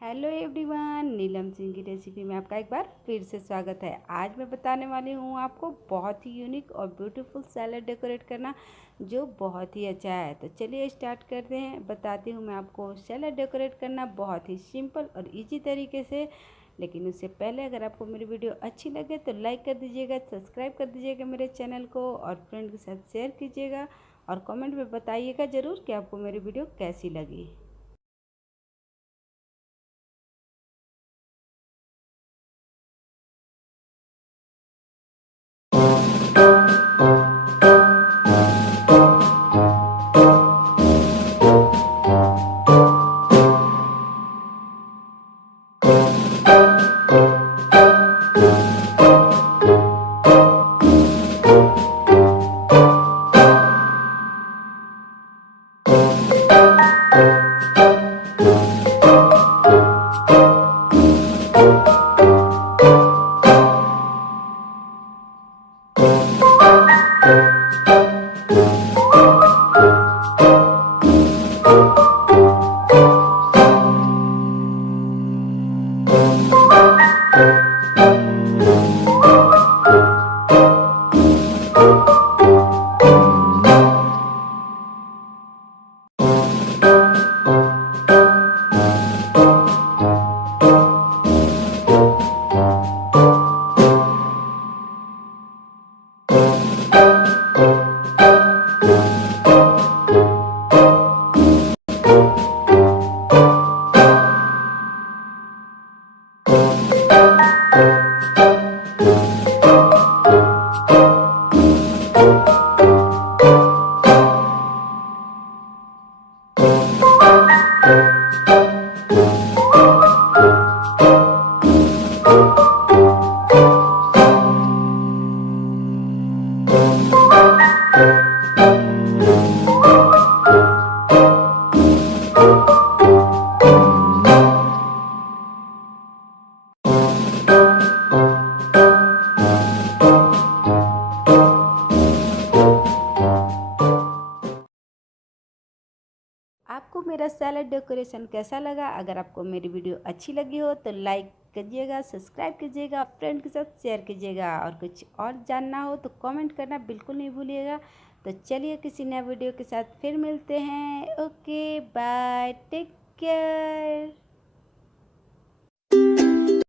Hello everyone, नीलम सिंह की recipe में आपका एक बार फिर से स्वागत है। आज मैं बताने वाली हूँ आपको बहुत ही यूनिक और ब्यूटीफुल सैलेड डेकोरेट करना, जो बहुत ही अच्छा है। तो चलिए स्टार्ट करते हैं। बताती हूँ मैं आपको सैलेड डेकोरेट करना बहुत ही सिंपल और इजी तरीके से। लेकिन उससे पहले अगर आपको मेरी वीडियो अच्छी लगे तो लाइक कर दीजिएगा, सब्सक्राइब कर दीजिएगा मेरे चैनल को और फ्रेंड के साथ शेयर कीजिएगा और कमेंट में बताइएगा ज़रूर कि आपको मेरी वीडियो कैसी लगी। आपको मेरा सैलेड डेकोरेशन कैसा लगा? अगर आपको मेरी वीडियो अच्छी लगी हो तो लाइक कीजिएगा, सब्सक्राइब कीजिएगा, फ्रेंड के साथ शेयर कीजिएगा और कुछ और जानना हो तो कमेंट करना बिल्कुल नहीं भूलिएगा। तो चलिए किसी नए वीडियो के साथ फिर मिलते हैं। Okay bye, take care.